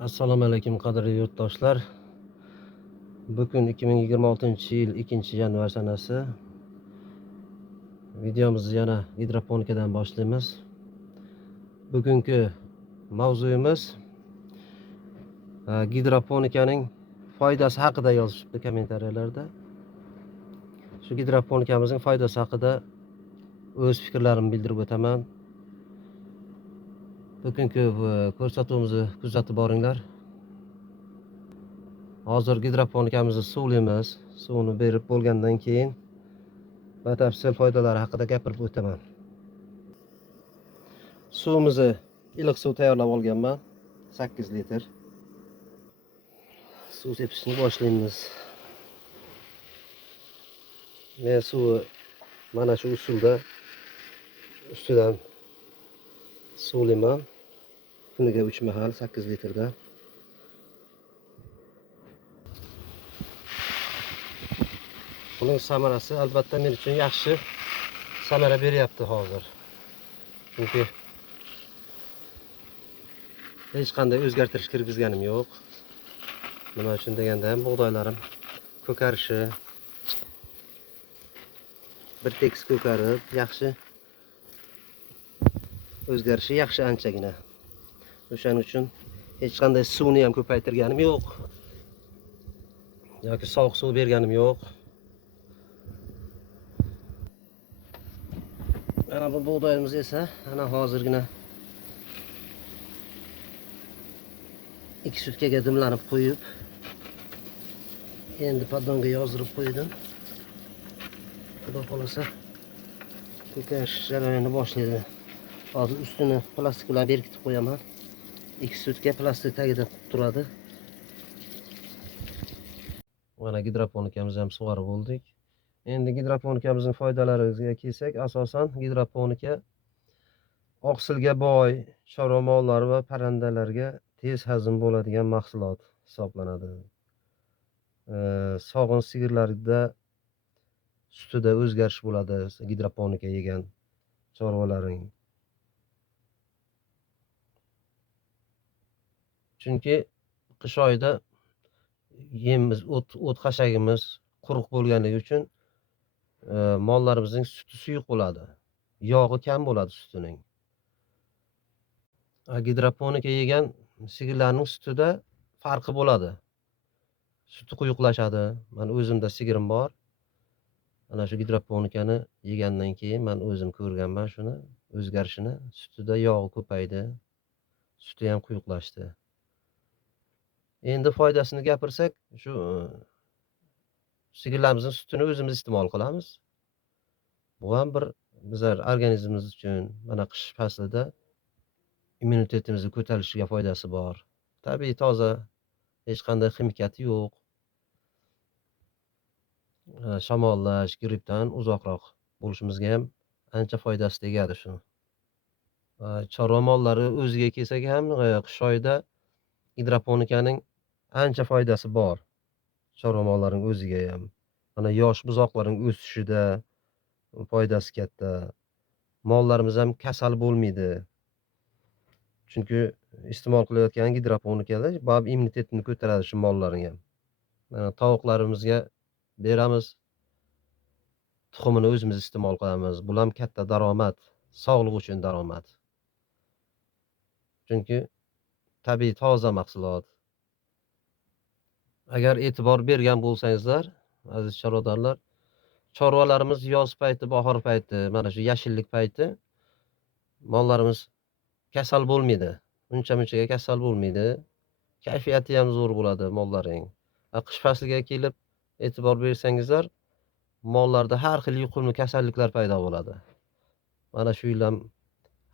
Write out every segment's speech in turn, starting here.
Assalomu alaykum qadrli yurtdoshlar. Bugun 2026-yil 2-yanvar sanasi. Videomizni yana gidroponikadan boshlaymiz. Bugungi mavzuyimiz gidroponikaning foydasi haqida yozishibdi kommentariyalarda. Shu gidroponikamizning foydasi haqida o'z fikrlarimni bildirib o'taman. Bugungi ko'rsatuvimizni kuzatib boringlar. Hozir gidroponikamizni suvlaymiz. Suvni berib bo'lgandan keyin batafsil foydalari haqida gapirib o'taman. Suvimizni iliq suv tayyorlab olganman. 8 litr. Suv sepishni boshlaymiz. Men suvni mana shu usulda ustidan suvlayman. Kuniga 3 mahal 8 litrda. Buning samarasi albatta men uchun yaxshi samara beryapti hozir. Chunki hech qanday o'zgartirish kirgizganim yo'q. Nima uchun deganda ham bug'doylarim ko'karishi, bir tekis ko'karib, yaxshi o'zgarishi yaxshi anchagina. O'shaning uchun hech qanday suvni ham ko'paytirganim yo'q. Yoki sovuq suv berganim yo'q. Mana bu bug'doyimiz esa ana hozirgina 2 sutkaga dimlanib qo'yib, endi podonga yozdirib qo'ydim. Xudo xolasa ko'karish jarayoni boshlaydi. Hozir ustini plastik bilan berkitib qo'yaman. 2 sutka plastik tagida turadi. Mana gidroponikamizni ham sug'orib oldik. Endi gidroponikamizning foydalariga kelsak, asosan gidroponika oqsilga boy chorva mollari va parrandalarga tez hazm bo'ladigan mahsulot hisoblanadi. Sog'in sigirlarda sutida o'zgarish bo'ladi gidroponika yegan chorvalaring. Chunki qish oyida yemimiz, o't xashagimiz quruq bo'lganligi uchun mollarimizning suti suyuq bo'ladi. Yog'i kam bo'ladi sutining. Gidroponika yegan sigirlarning sutida farqi bo'ladi. Suti quyuqlashadi. Mana o'zimda sigirim bor. Mana shu gidroponikani yegandan keyin men o'zim ko'rganman shuni o'zgarishini. Sutida yog'i ko'paydi. Suti ham quyuqlashdi. Endi foydasini gapirsak, shu sigirlarimizning sutini o'zimiz iste'mol qilamiz. Bu ham bir bizlar organizmimiz uchun mana qish faslida immunitetimizni ko'tarilishiga foydasi bor. Tabiiy toza, hech qanday ximikati yo'q. Shamollash, grippdan uzoqroq bo'lishimizga ham ancha foydasi tegadi shu. Chorva mollari o'ziga kelsak ham qish oyida gidroponikaning ancha foydasi bor. Chorva mollarining o'ziga ham. Mana yosh buzoqlarning o'sishida foydasi katta. Mollarimiz ham kasal bo'lmaydi. Chunki iste'mol qilayotgan gidroponikalar bab immunitetini ko'taradi shu mollarning ham. Mana tovuqlarimizga beramiz. Tuxumini o'zimiz iste'mol qilamiz. Bu ham katta daromad, sog'liq uchun daromad. Chunki tabiiy toza mahsulot. Agar e'tibor bergan bo'lsangizlar, aziz chorvadorlar, chorvalarimiz yoz payti, bahor payti, mana shu yashillik payti mollarimiz kasal bo'lmaydi. Uncha-munchaga kasal bo'lmaydi. Kayfiyati ham zo'r bo'ladi mollaring. Qish fasliga kelib e'tibor bersangizlar, mollarda har xil yuqumli kasalliklar paydo bo'ladi. Mana shu yil ham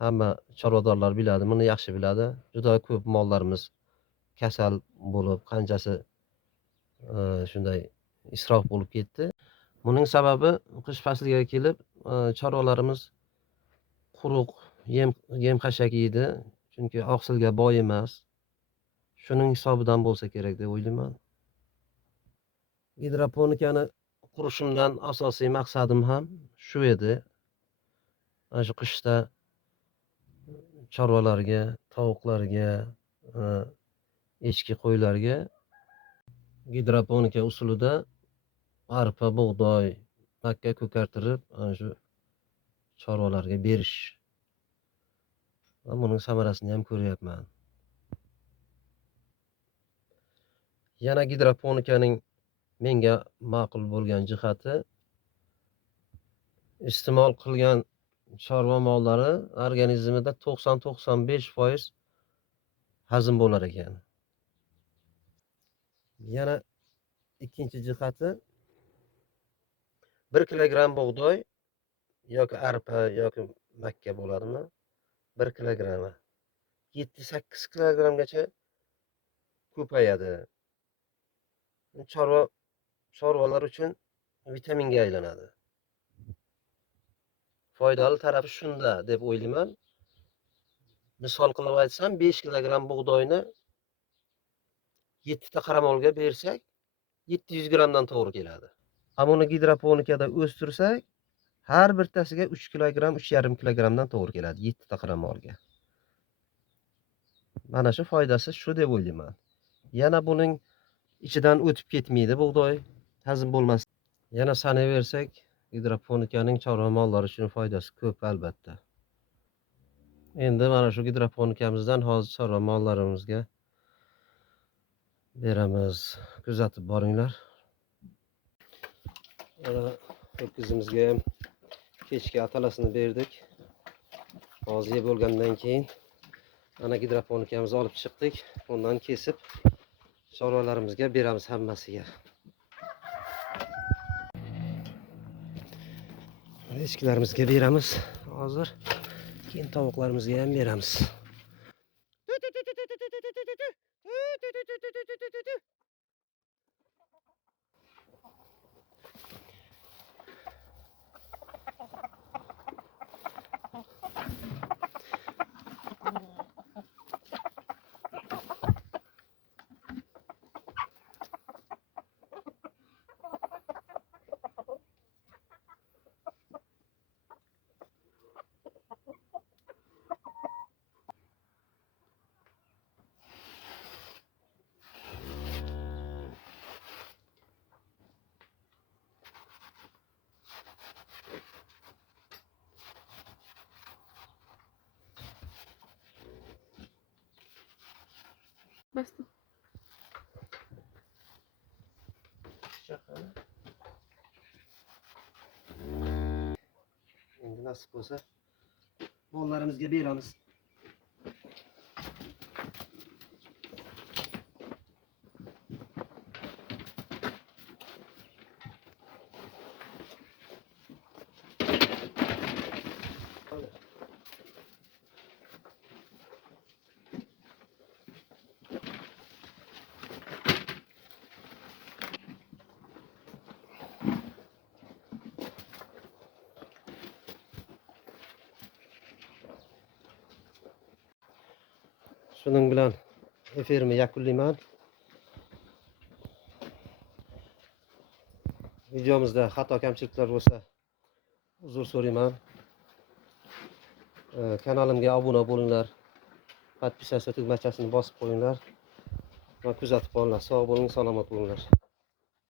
hamma chorvadorlar biladi, buni yaxshi biladi. Juda ko'p mollarimiz kasal bo'lib, qanchasi shunday isrof bo'lib ketdi. Buning sababi qish fasliga kelib chorvalarimiz quruq yem xashak yeydi. Chunki oqsilga boy emas. Shuning hisobidan bo'lsa kerak deb o'ylayman. Gidroponikani qurishimdan asosiy maqsadim ham shu edi. Mana shu qishda chorvalarga, tovuqlarga echki qo'ylarga gidroponika usulida arpa, bug'doy, makka ko'kartirib, ana shu chorvalarga berish. Va buning samarasini ham ko'ryapman. Yana gidroponikaning menga ma'qul bo'lgan jihati, iste'mol qilgan chorva mollari organizmida 90-95% hazm bo'lar ekan. Yana ikkinchi jihati, 1 kilogramm bug'doy yoki arpa yoki makka bo'ladimi? 1 kilogrammi 7-8 kilogrammgacha ko'payadi. Chorvalar uchun vitaminga aylanadi. Foydali tarafi shunda deb o'ylayman. Misol qilib aytsam, 5 kilogramm bug'doyni 7 ta qaramolga bersak, 700 grammdan to'g'ri keladi. Buni gidroponikada o'stirsak, har birtasiga 3 kilogramm, 3,5 kilogrammdan to'g'ri keladi 7 ta qaramolga. Mana shu foydasi shu deb o'ylayman. Yana buning ichidan o'tib ketmaydi bug'doy, hazm bo'lmas. Yana sanayversak, gidroponikaning chorva mollari uchun foydasi ko'p albatta. Endi mana shu gidroponikamizdan hozir chorva mollarimizga beramiz. Kuzatib boringlar. Ho'kizimizga ham kechki atalasini berdik. Hozir yeb bo'lgandan keyin ana gidroponikamizni olib chiqdik. Undan kesib chorvalarimizga beramiz hammasiga. Echkilarimizga beramiz hozir. Keyin tovuqlarimizga ham beramiz. Basta. Endi nasib bo'lsa mollarimizga beramiz. Shuning bilan efirimni yakunlayman. Videomizda xato kamchiliklar bo'lsa uzr so'rayman. Kanalimga obuna bo'linglar. Podpisatsiya tugmachasini bosib qo'yinglar va kuzatib boringlar. Sog' bo'ling, salomat bo'linglar.